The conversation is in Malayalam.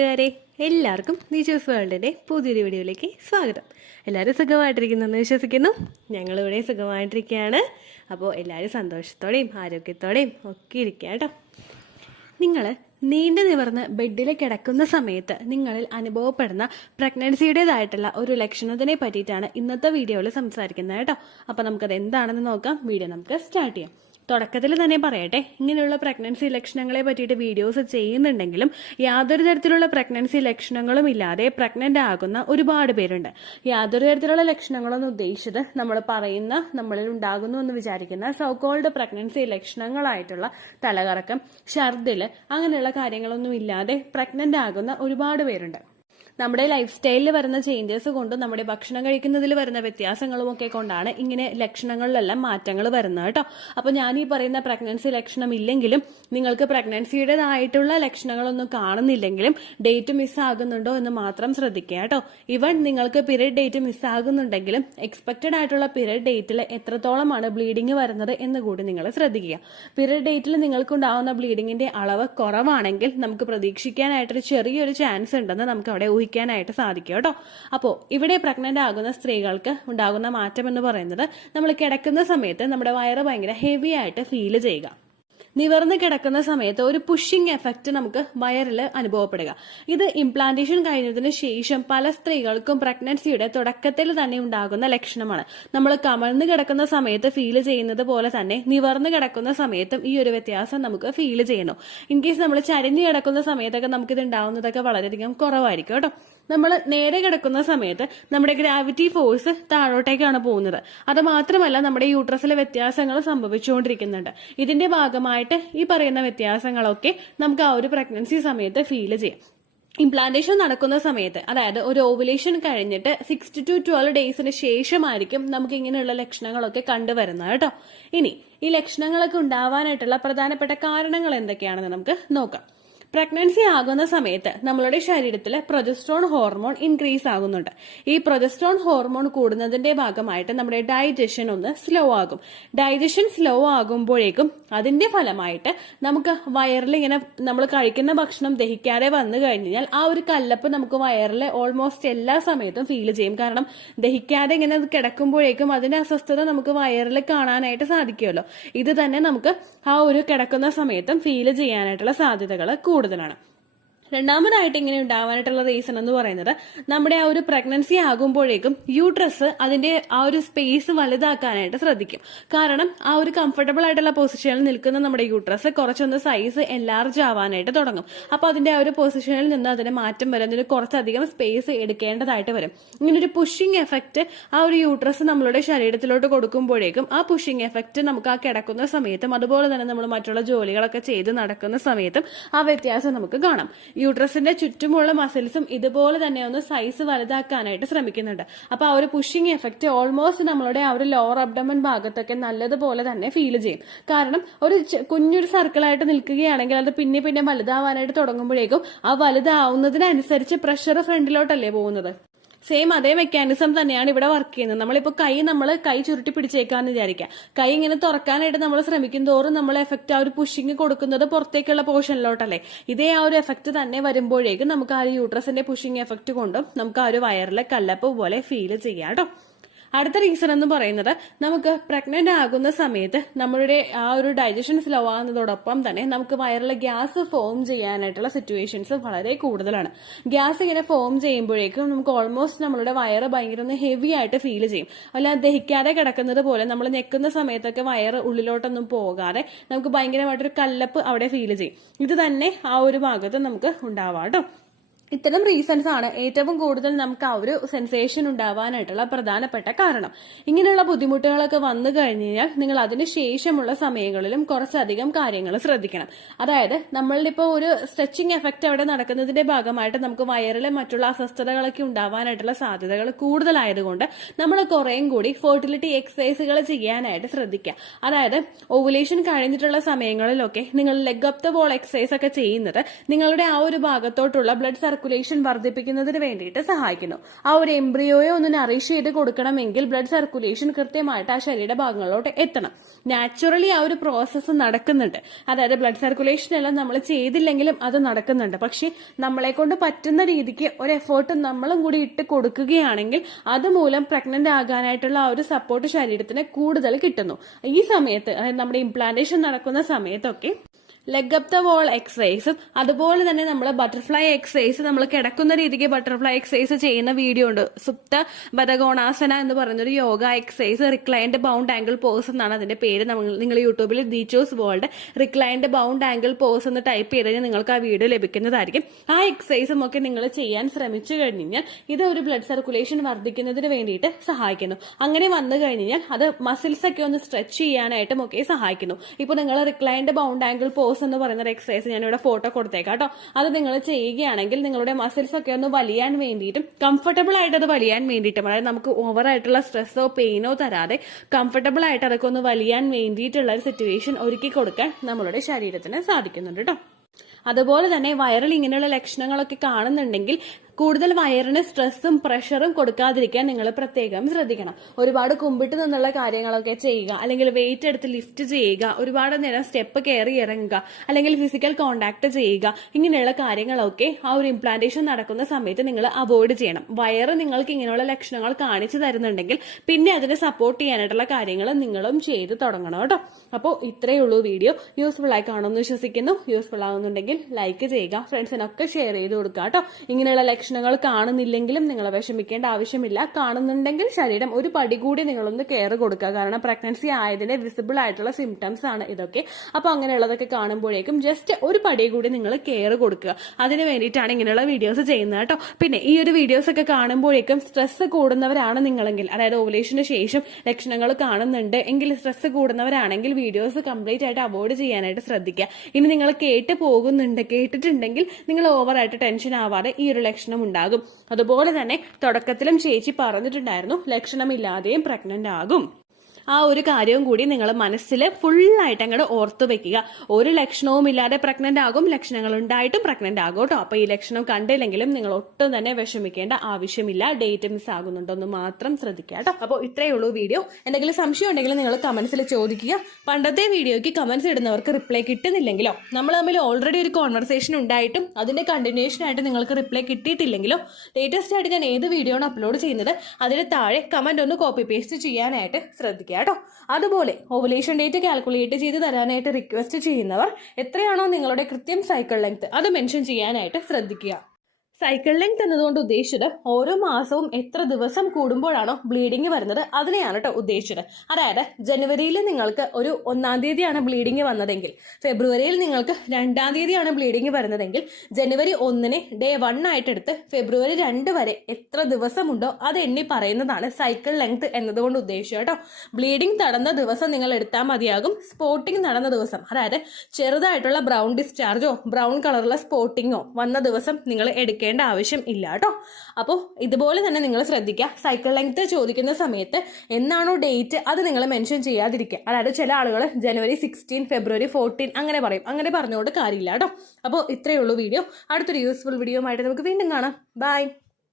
കൂട്ടുകാരെ, എല്ലാവർക്കും നീച്ചൂസ് വേൾഡിൻ്റെ പുതിയൊരു വീഡിയോയിലേക്ക് സ്വാഗതം. എല്ലാവരും സുഖമായിട്ടിരിക്കുന്നെന്ന് വിശ്വസിക്കുന്നു. ഞങ്ങളിവിടെ സുഖമായിട്ടിരിക്കുകയാണ്. അപ്പോൾ എല്ലാവരും സന്തോഷത്തോടെയും ആരോഗ്യത്തോടെയും ഒക്കെ ഇരിക്കുക കേട്ടോ. നിങ്ങൾ നീണ്ടു നിവർന്ന് ബെഡിൽ കിടക്കുന്ന സമയത്ത് നിങ്ങളിൽ അനുഭവപ്പെടുന്ന പ്രഗ്നൻസിയുടേതായിട്ടുള്ള ഒരു ലക്ഷണത്തിനെ പറ്റിയിട്ടാണ് ഇന്നത്തെ വീഡിയോയിൽ സംസാരിക്കുന്നത് കേട്ടോ. അപ്പോൾ നമുക്കത് എന്താണെന്ന് നോക്കാം. വീഡിയോ നമുക്ക് സ്റ്റാർട്ട് ചെയ്യാം. തുടക്കത്തിൽ തന്നെ പറയട്ടെ, ഇങ്ങനെയുള്ള പ്രഗ്നൻസി ലക്ഷണങ്ങളെ പറ്റിയിട്ട് വീഡിയോസ് ചെയ്യുന്നുണ്ടെങ്കിലും യാതൊരു തരത്തിലുള്ള പ്രഗ്നൻസി ലക്ഷണങ്ങളും ഇല്ലാതെ പ്രഗ്നന്റ് ആകുന്ന ഒരുപാട് പേരുണ്ട്. യാതൊരു തരത്തിലുള്ള ലക്ഷണങ്ങളൊന്നും ഉദ്ദേശിച്ചത് നമ്മളിൽ ഉണ്ടാകുന്നു എന്ന് വിചാരിക്കുന്ന സോകോൾഡ് പ്രഗ്നൻസി ലക്ഷണങ്ങളായിട്ടുള്ള തലകറക്കം, ഛർദില് അങ്ങനെയുള്ള കാര്യങ്ങളൊന്നും ഇല്ലാതെ പ്രഗ്നന്റ് ആകുന്ന ഒരുപാട് പേരുണ്ട്. നമ്മുടെ ലൈഫ് സ്റ്റൈലിൽ വരുന്ന ചേഞ്ചസ് കൊണ്ടും നമ്മുടെ ഭക്ഷണം കഴിക്കുന്നതിൽ വരുന്ന വ്യത്യാസങ്ങളും ഒക്കെ കൊണ്ടാണ് ഇങ്ങനെ ലക്ഷണങ്ങളിലെല്ലാം മാറ്റങ്ങൾ വരുന്നത് കേട്ടോ. അപ്പോൾ ഞാൻ ഈ പറയുന്ന പ്രഗ്നൻസി ലക്ഷണം ഇല്ലെങ്കിലും നിങ്ങൾക്ക് പ്രഗ്നൻസിയുടേതായിട്ടുള്ള ലക്ഷണങ്ങളൊന്നും കാണുന്നില്ലെങ്കിലും ഡേറ്റ് മിസ്സാകുന്നുണ്ടോ എന്ന് മാത്രം ശ്രദ്ധിക്കുക കേട്ടോ. ഇവൺ നിങ്ങൾക്ക് പീരിയഡ് ഡേറ്റ് മിസ്സാകുന്നുണ്ടെങ്കിലും എക്സ്പെക്റ്റഡ് ആയിട്ടുള്ള പീരിയഡ് ഡേറ്റിൽ എത്രത്തോളമാണ് ബ്ലീഡിങ് വരുന്നത് എന്ന് കൂടി നിങ്ങൾ ശ്രദ്ധിക്കുക. പീരിയഡ് ഡേറ്റിൽ നിങ്ങൾക്കുണ്ടാവുന്ന ബ്ലീഡിങ്ങിന്റെ അളവ് കുറവാണെങ്കിൽ നമുക്ക് പ്രതീക്ഷിക്കാനായിട്ടൊരു ചെറിയൊരു ചാൻസ് ഉണ്ടെന്ന് നമുക്ക് അവിടെ ായിട്ട് സാധിക്കും കേട്ടോ. അപ്പോൾ ഇവിടെ പ്രഗ്നന്റ് ആകുന്ന സ്ത്രീകൾക്ക് ഉണ്ടാകുന്ന മാറ്റം എന്ന് പറയുന്നത്, നമ്മൾ കിടക്കുന്ന സമയത്ത് നമ്മുടെ വയറ് ഭയങ്കര ഹെവി ആയിട്ട് ഫീൽ ചെയ്യുക, നിവർന്ന് കിടക്കുന്ന സമയത്ത് ഒരു പുഷിംഗ് എഫക്റ്റ് നമുക്ക് വയറിൽ അനുഭവപ്പെടുക. ഇത് ഇംപ്ലാന്റേഷൻ കഴിഞ്ഞതിന് ശേഷം പല സ്ത്രീകൾക്കും പ്രഗ്നൻസിയുടെ തുടക്കത്തിൽ തന്നെ ഉണ്ടാകുന്ന ലക്ഷണമാണ്. നമ്മൾ കമഴ്ന്ന് കിടക്കുന്ന സമയത്ത് ഫീൽ ചെയ്യുന്നത് പോലെ തന്നെ നിവർന്ന് കിടക്കുന്ന സമയത്തും ഈ ഒരു വ്യത്യാസം നമുക്ക് ഫീൽ ചെയ്യുന്നു. ഇൻ കേസ് നമ്മൾ ചരിഞ്ഞ് കിടക്കുന്ന സമയത്തൊക്കെ നമുക്കിത് ഉണ്ടാവുന്നതൊക്കെ വളരെയധികം കുറവായിരിക്കും കേട്ടോ. നമ്മൾ നേരെ കിടക്കുന്ന സമയത്ത് നമ്മുടെ ഗ്രാവിറ്റി ഫോഴ്സ് താഴോട്ടേക്കാണ് പോകുന്നത്. അത് മാത്രമല്ല നമ്മുടെ യൂട്രസിലെ വ്യത്യാസങ്ങൾ സംഭവിച്ചുകൊണ്ടിരിക്കുന്നുണ്ട്. ഇതിന്റെ ഭാഗമായിട്ട് ഈ പറയുന്ന വ്യത്യാസങ്ങളൊക്കെ നമുക്ക് ആ ഒരു പ്രഗ്നൻസി സമയത്ത് ഫീൽ ചെയ്യാം. ഇംപ്ലാന്റേഷൻ നടക്കുന്ന സമയത്ത്, അതായത് ഒരു ഓവുലേഷൻ കഴിഞ്ഞിട്ട് 6 to 12 ഡേയ്സിന് ശേഷമായിരിക്കും നമുക്ക് ഇങ്ങനെയുള്ള ലക്ഷണങ്ങളൊക്കെ കണ്ടുവരുന്നത് കേട്ടോ. ഇനി ഈ ലക്ഷണങ്ങളൊക്കെ ഉണ്ടാവാനായിട്ടുള്ള പ്രധാനപ്പെട്ട കാരണങ്ങൾ എന്തൊക്കെയാണെന്ന് നമുക്ക് നോക്കാം. പ്രഗ്നൻസി ആകുന്ന സമയത്ത് നമ്മളുടെ ശരീരത്തിൽ പ്രൊജസ്ട്രോൺ ഹോർമോൺ ഇൻക്രീസ് ആകുന്നുണ്ട്. ഈ പ്രൊജസ്ട്രോൺ ഹോർമോൺ കൂടുന്നതിന്റെ ഭാഗമായിട്ട് നമ്മുടെ ഡൈജഷൻ ഒന്ന് സ്ലോ ആകും. ഡൈജഷൻ സ്ലോ ആകുമ്പോഴേക്കും അതിന്റെ ഫലമായിട്ട് നമുക്ക് വയറിൽ ഇങ്ങനെ നമ്മൾ കഴിക്കുന്ന ഭക്ഷണം ദഹിക്കാതെ വന്നു കഴിഞ്ഞാൽ ആ ഒരു കല്ലപ്പ് നമുക്ക് വയറിൽ ഓൾമോസ്റ്റ് എല്ലാ സമയത്തും ഫീൽ ചെയ്യും. കാരണം ദഹിക്കാതെ ഇങ്ങനെ കിടക്കുമ്പോഴേക്കും അതിന്റെ അസ്വസ്ഥത നമുക്ക് വയറിൽ കാണാനായിട്ട് സാധിക്കുമല്ലോ. ഇത് തന്നെ നമുക്ക് ആ ഒരു കിടക്കുന്ന സമയത്തും ഫീൽ ചെയ്യാനായിട്ടുള്ള സാധ്യതകൾ കൂടുതലാണ്. രണ്ടാമതായിട്ട് ഇങ്ങനെ ഉണ്ടാവാനായിട്ടുള്ള റീസൺ എന്ന് പറയുന്നത്, നമ്മുടെ ആ ഒരു പ്രഗ്നൻസി ആകുമ്പോഴേക്കും യൂട്രസ് അതിന്റെ ആ ഒരു സ്പേസ് വലുതാക്കാനായിട്ട് ശ്രദ്ധിക്കും. കാരണം ആ ഒരു കംഫർട്ടബിൾ ആയിട്ടുള്ള പൊസിഷനിൽ നിൽക്കുന്ന നമ്മുടെ യൂട്രസ് കുറച്ചൊന്ന് സൈസ് എൻലാർജ് ആവാനായിട്ട് തുടങ്ങും. അപ്പൊ അതിന്റെ ആ ഒരു പൊസിഷനിൽ നിന്ന് അതിന് മാറ്റം വരും. അതിന് കുറച്ചധികം സ്പേസ് എടുക്കേണ്ടതായിട്ട് വരും. ഇങ്ങനെ ഒരു പുഷിംഗ് എഫക്റ്റ് ആ ഒരു യൂട്രസ് നമ്മളുടെ ശരീരത്തിലോട്ട് കൊടുക്കുമ്പോഴേക്കും ആ പുഷിംഗ് എഫക്റ്റ് നമുക്ക് ആ കിടക്കുന്ന സമയത്തും അതുപോലെ തന്നെ നമ്മൾ മറ്റുള്ള ജോലികളൊക്കെ ചെയ്ത് നടക്കുന്ന സമയത്തും ആ വ്യത്യാസം നമുക്ക് കാണാം. യൂട്രസിന്റെ ചുറ്റുമുള്ള മസിൽസും ഇതുപോലെ തന്നെ ഒന്ന് സൈസ് വലുതാക്കാനായിട്ട് ശ്രമിക്കുന്നുണ്ട്. അപ്പൊ ആ ഒരു പുഷിംഗ് എഫക്റ്റ് ഓൾമോസ്റ്റ് നമ്മളുടെ ആ ഒരു ലോവർ അബ്ഡമൻ ഭാഗത്തൊക്കെ നല്ലതുപോലെ തന്നെ ഫീൽ ചെയ്യും. കാരണം ഒരു കുഞ്ഞൊരു സർക്കിളായിട്ട് നിൽക്കുകയാണെങ്കിൽ അത് പിന്നെ പിന്നെ വലുതാവാനായിട്ട് തുടങ്ങുമ്പോഴേക്കും ആ വലുതാവുന്നതിനനുസരിച്ച് പ്രഷർ ഫ്രണ്ടിലോട്ടല്ലേ പോകുന്നത്. സെയിം അതേ മെക്കാനിസം തന്നെയാണ് ഇവിടെ വർക്ക് ചെയ്യുന്നത്. നമ്മളിപ്പോ കൈ ചുരുട്ടി പിടിച്ചേക്കാന്ന് വിചാരിക്കാം. കൈ ഇങ്ങനെ തുറക്കാനായിട്ട് നമ്മൾ ശ്രമിക്കും തോറും നമ്മൾ എഫക്റ്റ് ആ ഒരു പുഷിങ് കൊടുക്കുന്നത് പുറത്തേക്കുള്ള പോർഷനിലോട്ടല്ലേ. ഇതേ ആ ഒരു എഫക്റ്റ് തന്നെ വരുമ്പോഴേക്കും നമുക്ക് ആ ഒരു യൂട്രസിന്റെ പുഷിങ് എഫക്റ്റ് കൊണ്ടും നമുക്ക് ആ ഒരു വയറിലെ കല്ലപ്പ് പോലെ ഫീൽ ചെയ്യാം കേട്ടോ. അടുത്ത റീസൺ എന്ന് പറയുന്നത്, നമുക്ക് പ്രഗ്നന്റ് ആകുന്ന സമയത്ത് നമ്മളുടെ ആ ഒരു ഡൈജഷൻ സ്ലോ ആകുന്നതോടൊപ്പം തന്നെ നമുക്ക് വയറിലെ ഗ്യാസ് ഫോം ചെയ്യാനായിട്ടുള്ള സിറ്റുവേഷൻസ് വളരെ കൂടുതലാണ്. ഗ്യാസ് ഇങ്ങനെ ഫോം ചെയ്യുമ്പോഴേക്കും നമുക്ക് ഓൾമോസ്റ്റ് നമ്മളുടെ വയറ് ഭയങ്കര ഒന്ന് ഹെവി ആയിട്ട് ഫീൽ ചെയ്യും. അല്ല ദഹിക്കാതെ കിടക്കുന്നത് പോലെ നമ്മൾ ഞെക്കുന്ന സമയത്തൊക്കെ വയറ് ഉള്ളിലോട്ടൊന്നും പോകാതെ നമുക്ക് ഭയങ്കരമായിട്ടൊരു കല്ലപ്പ് അവിടെ ഫീൽ ചെയ്യും. ഇത് തന്നെ ആ ഒരു ഭാഗത്ത് നമുക്ക് ഉണ്ടാവാം കേട്ടോ. ഇത്തരം റീസൺസ് ആണ് ഏറ്റവും കൂടുതൽ നമുക്ക് ആ ഒരു സെൻസേഷൻ ഉണ്ടാവാനായിട്ടുള്ള പ്രധാനപ്പെട്ട കാരണം. ഇങ്ങനെയുള്ള ബുദ്ധിമുട്ടുകളൊക്കെ വന്നു കഴിഞ്ഞു കഴിഞ്ഞാൽ നിങ്ങൾ അതിന് ശേഷമുള്ള സമയങ്ങളിലും കുറച്ചധികം കാര്യങ്ങൾ ശ്രദ്ധിക്കണം. അതായത് നമ്മളുടെ ഇപ്പോൾ ഒരു സ്ട്രെച്ചിങ് എഫക്റ്റ് അവിടെ നടക്കുന്നതിന്റെ ഭാഗമായിട്ട് നമുക്ക് വയറിൽ മറ്റുള്ള അസ്വസ്ഥതകളൊക്കെ ഉണ്ടാവാനായിട്ടുള്ള സാധ്യതകൾ കൂടുതലായതുകൊണ്ട് നമ്മൾ കുറേയും കൂടി ഫെർട്ടിലിറ്റി എക്സസൈസുകൾ ചെയ്യാനായിട്ട് ശ്രദ്ധിക്കുക. അതായത് ഓവുലേഷൻ കഴിഞ്ഞിട്ടുള്ള സമയങ്ങളിലൊക്കെ നിങ്ങൾ leg up the wall exercise ഒക്കെ ചെയ്യുന്നത് നിങ്ങളുടെ ആ ഒരു ഭാഗത്തോട്ടുള്ള ബ്ലഡ് സർക്കുലേഷൻ വർദ്ധിപ്പിക്കുന്നതിന് വേണ്ടിയിട്ട് സഹായിക്കുന്നു. ആ ഒരു എംബ്രിയോയെ ഒന്ന് നറിഷ് ചെയ്ത് കൊടുക്കണമെങ്കിൽ ബ്ലഡ് സർക്കുലേഷൻ കൃത്യമായിട്ട് ആ ശരീര ഭാഗങ്ങളിലോട്ട് എത്തണം. നാച്ചുറലി ആ ഒരു പ്രോസസ്സ് നടക്കുന്നുണ്ട്. അതായത് ബ്ലഡ് സർക്കുലേഷൻ എല്ലാം നമ്മൾ ചെയ്തില്ലെങ്കിലും അത് നടക്കുന്നുണ്ട്. പക്ഷെ നമ്മളെ കൊണ്ട് പറ്റുന്ന രീതിക്ക് ഒരു എഫേർട്ട് നമ്മളും കൂടി ഇട്ട് കൊടുക്കുകയാണെങ്കിൽ അതുമൂലം പ്രഗ്നന്റ് ആകാനായിട്ടുള്ള ആ ഒരു സപ്പോർട്ട് ശരീരത്തിന് കൂടുതൽ കിട്ടുന്നു. ഈ സമയത്ത് അതായത് നമ്മുടെ ഇംപ്ലാന്റേഷൻ നടക്കുന്ന സമയത്തൊക്കെ ലെഗ് അപ്പ് ദ വോൾ എക്സസൈസും അതുപോലെ തന്നെ നമ്മൾ ബട്ടർഫ്ലൈ എക്സസൈസ്, നമ്മൾ കിടക്കുന്ന രീതിക്ക് ബട്ടർഫ്ലൈ എക്സസൈസ് ചെയ്യുന്ന വീഡിയോ ഉണ്ട്. സുപ്ത ബദകോണാസന എന്ന് പറയുന്നൊരു yoga exercise, reclined bound angle pose എന്നാണ് അതിന്റെ പേര്. നിങ്ങൾ യൂട്യൂബിൽ ദീച്ചോസ് വേൾഡ് റിക്ലൈൻഡ് ബൗണ്ട് ആംഗിൾ പോസ് എന്ന് ടൈപ്പ് ചെയ്ത് കഴിഞ്ഞാൽ നിങ്ങൾക്ക് ആ വീഡിയോ ലഭിക്കുന്നതായിരിക്കും. ആ എക്സസൈസും ഒക്കെ നിങ്ങൾ ചെയ്യാൻ ശ്രമിച്ചു കഴിഞ്ഞാൽ ഇത് ഒരു ബ്ലഡ് സർക്കുലേഷൻ വർദ്ധിക്കുന്നതിന് വേണ്ടിയിട്ട് സഹായിക്കുന്നു. അങ്ങനെ വന്നു കഴിഞ്ഞാൽ അത് മസിൽസ് ഒക്കെ ഒന്ന് സ്ട്രെച്ച് ചെയ്യാനായിട്ടും ഒക്കെ സഹായിക്കുന്നു. ഇപ്പൊ നിങ്ങൾ റിക്ലൈൻഡ് ബൗണ്ട് ആംഗിൾ പോസ് എന്ന് പറയുന്ന ഒരു എക്സസൈസ് ഞാനിവിടെ ഫോട്ടോ കൊടുത്തേക്കാം കേട്ടോ. അത് നിങ്ങൾ ചെയ്യുകയാണെങ്കിൽ നിങ്ങളുടെ മസിൽസ് ഒക്കെ ഒന്ന് വലിയാൻ വേണ്ടിയിട്ടും കംഫർട്ടബിൾ ആയിട്ട് അത് വലിയാൻ വേണ്ടിയിട്ടും, അതായത് നമുക്ക് ഓവർ ആയിട്ടുള്ള സ്ട്രെസ്സോ പെയിനോ തരാതെ കംഫർട്ടബിൾ ആയിട്ട് അതൊക്കെ ഒന്ന് വലിയാൻ വേണ്ടിയിട്ടുള്ള ഒരു സിറ്റുവേഷൻ ഒരുക്കി കൊടുക്കാൻ നമ്മളുടെ ശരീരത്തിന് സാധിക്കുന്നുണ്ട് കേട്ടോ. അതുപോലെ തന്നെ വയറിൽ ഇങ്ങനെയുള്ള ലക്ഷണങ്ങളൊക്കെ കാണുന്നുണ്ടെങ്കിൽ കൂടുതൽ വയറിന് സ്ട്രെസ്സും പ്രഷറും കൊടുക്കാതിരിക്കാൻ നിങ്ങൾ പ്രത്യേകം ശ്രദ്ധിക്കണം. ഒരുപാട് കുമ്പിട്ട് നിന്നുള്ള കാര്യങ്ങളൊക്കെ ചെയ്യുക, അല്ലെങ്കിൽ വെയിറ്റ് എടുത്ത് ലിഫ്റ്റ് ചെയ്യുക, ഒരുപാട് നേരം സ്റ്റെപ്പ് കയറി ഇറങ്ങുക, അല്ലെങ്കിൽ ഫിസിക്കൽ കോണ്ടാക്ട് ചെയ്യുക, ഇങ്ങനെയുള്ള കാര്യങ്ങളൊക്കെ ആ ഒരു ഇംപ്ലാന്റേഷൻ നടക്കുന്ന സമയത്ത് നിങ്ങൾ അവോയ്ഡ് ചെയ്യണം. വയറ് നിങ്ങൾക്ക് ഇങ്ങനെയുള്ള ലക്ഷണങ്ങൾ കാണിച്ചു തരുന്നുണ്ടെങ്കിൽ പിന്നെ അതിനെ സപ്പോർട്ട് ചെയ്യാനായിട്ടുള്ള കാര്യങ്ങൾ നിങ്ങളും ചെയ്ത് തുടങ്ങണം കേട്ടോ. അപ്പോൾ ഇത്രയേ ഉള്ളൂ വീഡിയോ. യൂസ്ഫുൾ ആയി കാണുമെന്ന് വിശ്വസിക്കുന്നു. യൂസ്ഫുൾ ആവുന്നുണ്ടെങ്കിൽ ലൈക്ക് ചെയ്യുക, ഫ്രണ്ട്സിനൊക്കെ ഷെയർ ചെയ്ത് കൊടുക്കുക കേട്ടോ. ഇങ്ങനെയുള്ള ലക്ഷണങ്ങൾ കാണുന്നില്ലെങ്കിലും നിങ്ങൾ വിഷമിക്കേണ്ട ആവശ്യമില്ല. കാണുന്നുണ്ടെങ്കിൽ ശരീരം ഒരു പടി കൂടി നിങ്ങളൊന്ന് കെയർ കൊടുക്കുക. കാരണം പ്രഗ്നൻസി ആയതിന്റെ വിസിബിൾ ആയിട്ടുള്ള സിംറ്റംസ് ആണ് ഇതൊക്കെ. അപ്പൊ അങ്ങനെയുള്ളതൊക്കെ കാണുമ്പോഴേക്കും ജസ്റ്റ് ഒരു പടി കൂടി നിങ്ങൾ കെയർ കൊടുക്കുക. അതിന് വേണ്ടിയിട്ടാണ് ഇങ്ങനെയുള്ള വീഡിയോസ് ചെയ്യുന്നത് കേട്ടോ. പിന്നെ ഈ ഒരു വീഡിയോസ് ഒക്കെ കാണുമ്പോഴേക്കും സ്ട്രെസ് കൂടുന്നവരാണ് നിങ്ങളെങ്കിൽ, അതായത് ഓവുലേഷന് ശേഷം ലക്ഷണങ്ങൾ കാണുന്നുണ്ട് എങ്കിൽ സ്ട്രെസ് കൂടുന്നവരാണെങ്കിൽ വീഡിയോസ് കംപ്ലീറ്റ് ആയിട്ട് അവോയ്ഡ് ചെയ്യാനായിട്ട് ശ്രദ്ധിക്കുക. ഇനി നിങ്ങൾ കേട്ടിട്ടുണ്ടെങ്കിൽ നിങ്ങൾ ഓവറായിട്ട് ടെൻഷൻ ആവാതെ ഈ ഒരു ലക്ഷണം ഉണ്ടാകും. അതുപോലെ തന്നെ തുടക്കത്തിലും ചേച്ചി പറഞ്ഞിട്ടുണ്ടായിരുന്നു ലക്ഷണമില്ലാതെയും പ്രഗ്നന്റ് ആകും. ആ ഒരു കാര്യവും കൂടി നിങ്ങൾ മനസ്സിൽ ഫുള്ളായിട്ട് അങ്ങോട്ട് ഓർത്തു വെക്കുക. ഒരു ലക്ഷണവും ഇല്ലാതെ പ്രഗ്നന്റ് ആകും, ലക്ഷണങ്ങൾ ഉണ്ടായിട്ടും പ്രഗ്നന്റ് ആകും കേട്ടോ. അപ്പൊ ഈ ലക്ഷണം കണ്ടില്ലെങ്കിലും നിങ്ങൾ ഒട്ടും തന്നെ വിഷമിക്കേണ്ട ആവശ്യമില്ല. ഡേറ്റ് മിസ് ആകുന്നുണ്ടോന്ന് മാത്രം ശ്രദ്ധിക്കുക കേട്ടോ. അപ്പോൾ ഇത്രയേ ഉള്ളൂ വീഡിയോ. എന്തെങ്കിലും സംശയം ഉണ്ടെങ്കിൽ നിങ്ങൾ കമന്റ്സിൽ ചോദിക്കുക. പണ്ടത്തെ വീഡിയോയ്ക്ക് കമന്റ്സ് ഇടുന്നവർക്ക് റിപ്ലൈ കിട്ടുന്നില്ലെങ്കിലോ, നമ്മൾ തമ്മിൽ ഓൾറെഡി ഒരു കോൺവെർസേഷൻ ഉണ്ടായിട്ടും അതിന്റെ കണ്ടിന്യൂഷൻ ആയിട്ട് നിങ്ങൾക്ക് റിപ്ലൈ കിട്ടിയിട്ടില്ലെങ്കിലോ, ലേറ്റസ്റ്റ് ആയിട്ട് ഞാൻ ഏത് വീഡിയോ ആണ് അപ്ലോഡ് ചെയ്യുന്നത് അതിന് താഴെ കമന്റ് ഒന്ന് കോപ്പി പേസ്റ്റ് ചെയ്യാനായിട്ട് ശ്രദ്ധിക്കുക കേട്ടോ. അതുപോലെ ഓവുലേഷൻ ഡേറ്റ് കാൽക്കുലേറ്റ് ചെയ്ത് തരാനായിട്ട് റിക്വസ്റ്റ് ചെയ്യുന്നവർ എത്രയാണോ നിങ്ങളുടെ കൃത്യം സൈക്കിൾ ലെങ്ത് അത് മെൻഷൻ ചെയ്യാനായിട്ട് ശ്രദ്ധിക്കുക. സൈക്കിൾ ലെങ്ത് എന്നതുകൊണ്ട് ഉദ്ദേശിച്ചത് ഓരോ മാസവും എത്ര ദിവസം കൂടുമ്പോഴാണോ ബ്ലീഡിങ് വരുന്നത് അതിനെയാണ് കേട്ടോ ഉദ്ദേശിച്ചത്. അതായത് ജനുവരിയിൽ നിങ്ങൾക്ക് ഒരു 1-ാം തീയതിയാണ് ബ്ലീഡിങ് വന്നതെങ്കിൽ, ഫെബ്രുവരിയിൽ നിങ്ങൾക്ക് 2-ാം തീയതിയാണ് ബ്ലീഡിങ് വരുന്നതെങ്കിൽ, ജനുവരി 1-നെ ഡേ 1 ആയിട്ട് എടുത്ത് ഫെബ്രുവരി 2 വരെ എത്ര ദിവസമുണ്ടോ അത് എണ്ണി പറയുന്നതാണ് സൈക്കിൾ ലെങ്ത് എന്നതുകൊണ്ട് ഉദ്ദേശിച്ചത് കേട്ടോ. ബ്ലീഡിങ് നടന്ന ദിവസം നിങ്ങൾ എടുത്താൽ മതിയാകും. സ്പോട്ടിങ് നടന്ന ദിവസം, അതായത് ചെറുതായിട്ടുള്ള ബ്രൗൺ ഡിസ്ചാർജോ ബ്രൗൺ കളറുള്ള സ്പോട്ടിങ്ങോ വന്ന ദിവസം നിങ്ങൾ എടുക്കേണ്ട ആവശ്യം ഇല്ല കേട്ടോ. അപ്പോൾ ഇതുപോലെ തന്നെ നിങ്ങൾ ശ്രദ്ധിക്കുക. സൈക്കിൾ ലെങ്ത് ചോദിക്കുന്ന സമയത്ത് എന്നാണോ ഡേറ്റ് അത് നിങ്ങൾ മെൻഷൻ ചെയ്യാതിരിക്കുക. അതായത് ചില ആളുകൾ ജനുവരി 16, ഫെബ്രുവരി 14 അങ്ങനെ പറയും. അങ്ങനെ പറഞ്ഞുകൊണ്ട് കാര്യമില്ല കേട്ടോ. അപ്പോൾ ഇത്രയേ ഉള്ളൂ വീഡിയോ. അടുത്തൊരു യൂസ്ഫുൾ വീഡിയോ ആയിട്ട് നമുക്ക് വീണ്ടും കാണാം. ബൈ.